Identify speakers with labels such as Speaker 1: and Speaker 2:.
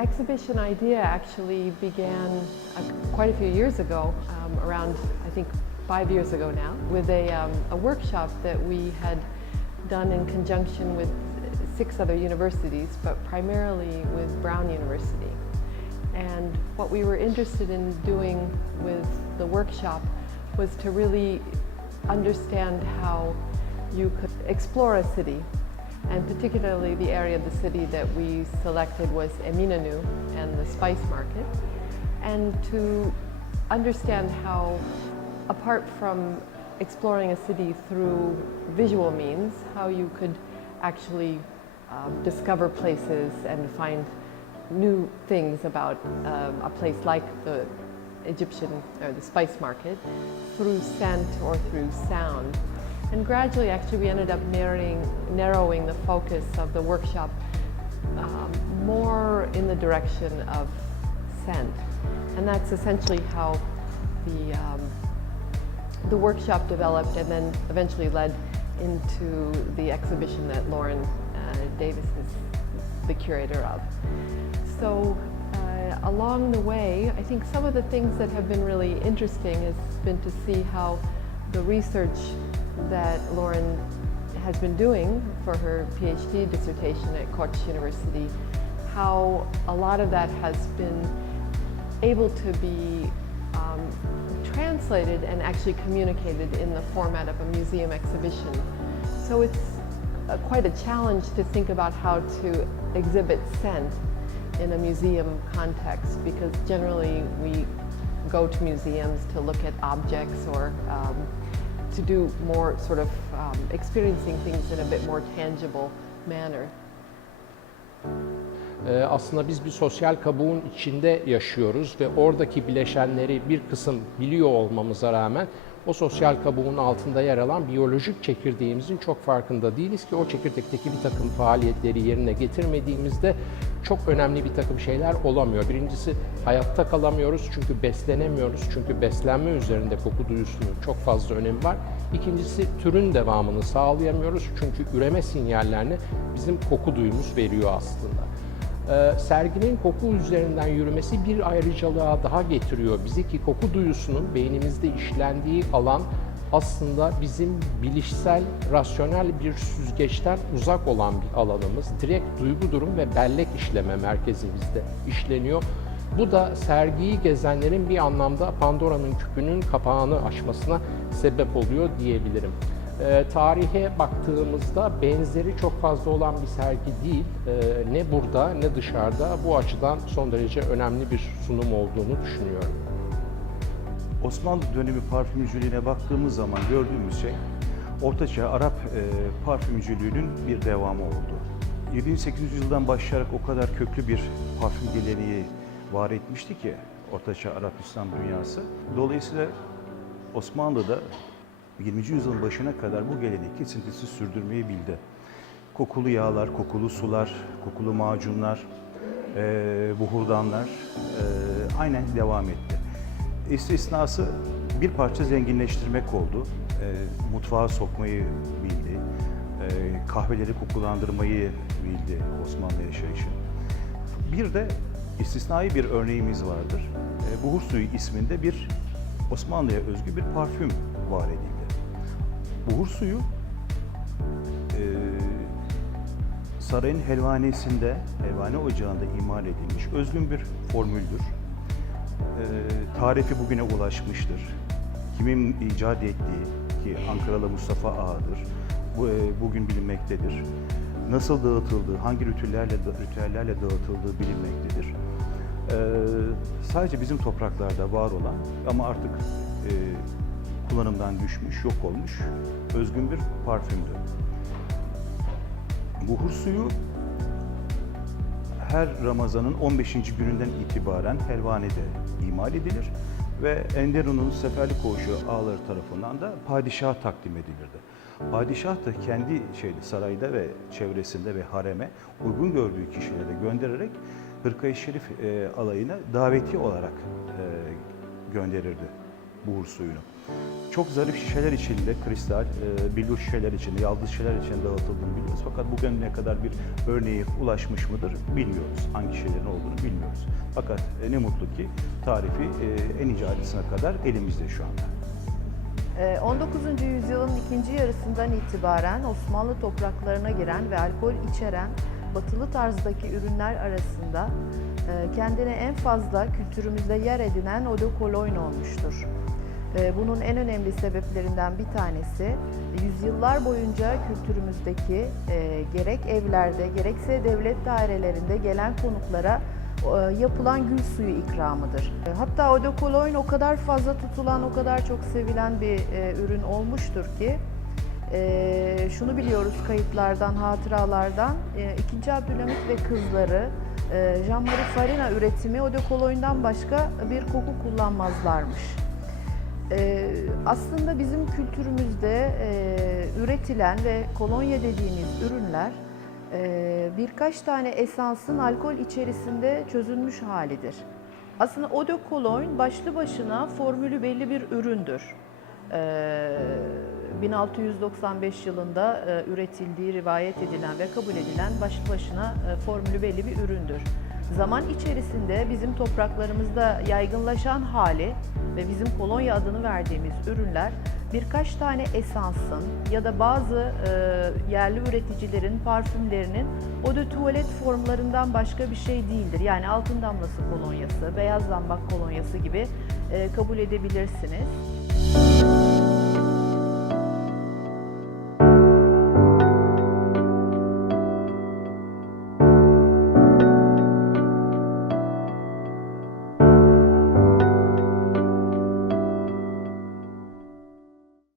Speaker 1: exhibition idea actually began uh, quite a few years ago, um, around I think five years ago now, with a, um, a workshop that we had done in conjunction with six other universities, but primarily with Brown University. And what we were interested in doing with the workshop was to really understand how you could explore a city. And particularly the area of the city that we selected was Eminönü and the spice market. And to understand how, apart from exploring a city through visual means, how you could actually um, discover places and find new things about um, a place like the Egyptian or the spice market through scent or through sound. And gradually, actually, we ended up narrowing, narrowing the focus of the workshop um, more in the direction of scent. And that's essentially how the, um, the workshop developed and then eventually led into the exhibition that Lauren uh, Davis is the curator of. So uh, along the way, I think some of the things that have been really interesting has been to see how the research that Lauren has been doing for her PhD dissertation at Koç University, how a lot of that has been able to be um, translated and actually communicated in the format of a museum exhibition. So it's uh, quite a challenge to think about how to exhibit scent in a museum context because generally we go to museums to look at objects or um, to do more sort of um, experiencing things in a bit more tangible manner.
Speaker 2: Ee, aslında biz bir sosyal kabuğun içinde yaşıyoruz ve oradaki bileşenleri bir kısım biliyor olmamıza rağmen o sosyal kabuğun altında yer alan biyolojik çekirdeğimizin çok farkında değiliz ki o çekirdekteki bir takım faaliyetleri yerine getirmediğimizde çok önemli bir takım şeyler olamıyor. Birincisi hayatta kalamıyoruz çünkü beslenemiyoruz çünkü beslenme üzerinde koku duyusunun çok fazla önemi var. İkincisi türün devamını sağlayamıyoruz çünkü üreme sinyallerini bizim koku duyumuz veriyor aslında. Ee, serginin koku üzerinden yürümesi bir ayrıcalığa daha getiriyor bizi ki koku duyusunun beynimizde işlendiği alan aslında bizim bilişsel, rasyonel bir süzgeçten uzak olan bir alanımız. Direkt duygu durum ve bellek işleme merkezimizde işleniyor. Bu da sergiyi gezenlerin bir anlamda Pandora'nın küpünün kapağını açmasına sebep oluyor diyebilirim. E, tarihe baktığımızda benzeri çok fazla olan bir sergi değil. E, ne burada ne dışarıda bu açıdan son derece önemli bir sunum olduğunu düşünüyorum.
Speaker 3: Osmanlı dönemi parfümcülüğüne baktığımız zaman gördüğümüz şey Ortaçağ Arap e, parfümcülüğünün bir devamı oldu. 7. 8. yüzyıldan başlayarak o kadar köklü bir parfüm geleneği var etmişti ki Ortaçağ Arap İslam dünyası. Dolayısıyla Osmanlı'da 20. yüzyılın başına kadar bu geleneği kesintisiz sürdürmeyi bildi. Kokulu yağlar, kokulu sular, kokulu macunlar, e, buhurdanlar e, aynen devam etti. İstisnası bir parça zenginleştirmek oldu. E, mutfağa sokmayı bildi. E, kahveleri kokulandırmayı bildi Osmanlı yaşayışı. Bir de istisnai bir örneğimiz vardır. E, buhur suyu isminde bir Osmanlı'ya özgü bir parfüm var edildi. Buhur suyu e, sarayın helvanesinde, helvane ocağında imal edilmiş özgün bir formüldür. E, tarifi bugüne ulaşmıştır. Kimin icat ettiği ki Ankaralı Mustafa Ağa'dır. Bu e, bugün bilinmektedir. Nasıl dağıtıldığı, hangi ritüellerle ritüellerle dağıtıldığı bilinmektedir. E, sadece bizim topraklarda var olan ama artık e, kullanımdan düşmüş, yok olmuş özgün bir parfümdü. Buhur suyu her Ramazan'ın 15. gününden itibaren helvanede imal edilir ve Enderun'un seferlik koğuşu ağaları tarafından da padişaha takdim edilirdi. Padişah da kendi şeyde sarayda ve çevresinde ve hareme uygun gördüğü kişileri göndererek Hırkayı Şerif e, alayına daveti olarak e, gönderirdi buhur suyunu. Çok zarif şişeler içinde, kristal, e, billur şişeler içinde, yaldız şişeler içinde dağıtıldığını biliyoruz. Fakat bugün ne kadar bir örneği ulaşmış mıdır bilmiyoruz. Hangi şişelerin olduğunu bilmiyoruz. Fakat e, ne mutlu ki tarifi e, en ince kadar elimizde şu anda.
Speaker 4: Ee, 19. yüzyılın ikinci yarısından itibaren Osmanlı topraklarına giren ve alkol içeren batılı tarzdaki ürünler arasında e, kendine en fazla kültürümüzde yer edinen eau de cologne olmuştur. E, Bunun en önemli sebeplerinden bir tanesi yüzyıllar boyunca kültürümüzdeki e, gerek evlerde gerekse devlet dairelerinde gelen konuklara e, yapılan gül suyu ikramıdır. E, Hatta eau de cologne o kadar fazla tutulan, o kadar çok sevilen bir ürün olmuştur ki şunu biliyoruz kayıtlardan, hatıralardan. E, 2. Abdülhamit ve kızları Jean-Marie Farina üretimi eau de cologne'dan başka bir koku kullanmazlarmış. Ee, aslında bizim kültürümüzde e, üretilen ve kolonya dediğimiz ürünler e, birkaç tane esansın alkol içerisinde çözülmüş halidir. Aslında eau de cologne başlı başına formülü belli bir üründür. Ee, 1695 yılında e, üretildiği rivayet edilen ve kabul edilen başlı başına e, formülü belli bir üründür. Zaman içerisinde bizim topraklarımızda yaygınlaşan hali ve bizim kolonya adını verdiğimiz ürünler birkaç tane esansın ya da bazı e, yerli üreticilerin parfümlerinin eau de tuvalet formlarından başka bir şey değildir. Yani altın damlası kolonyası, beyaz zambak kolonyası gibi e, kabul edebilirsiniz.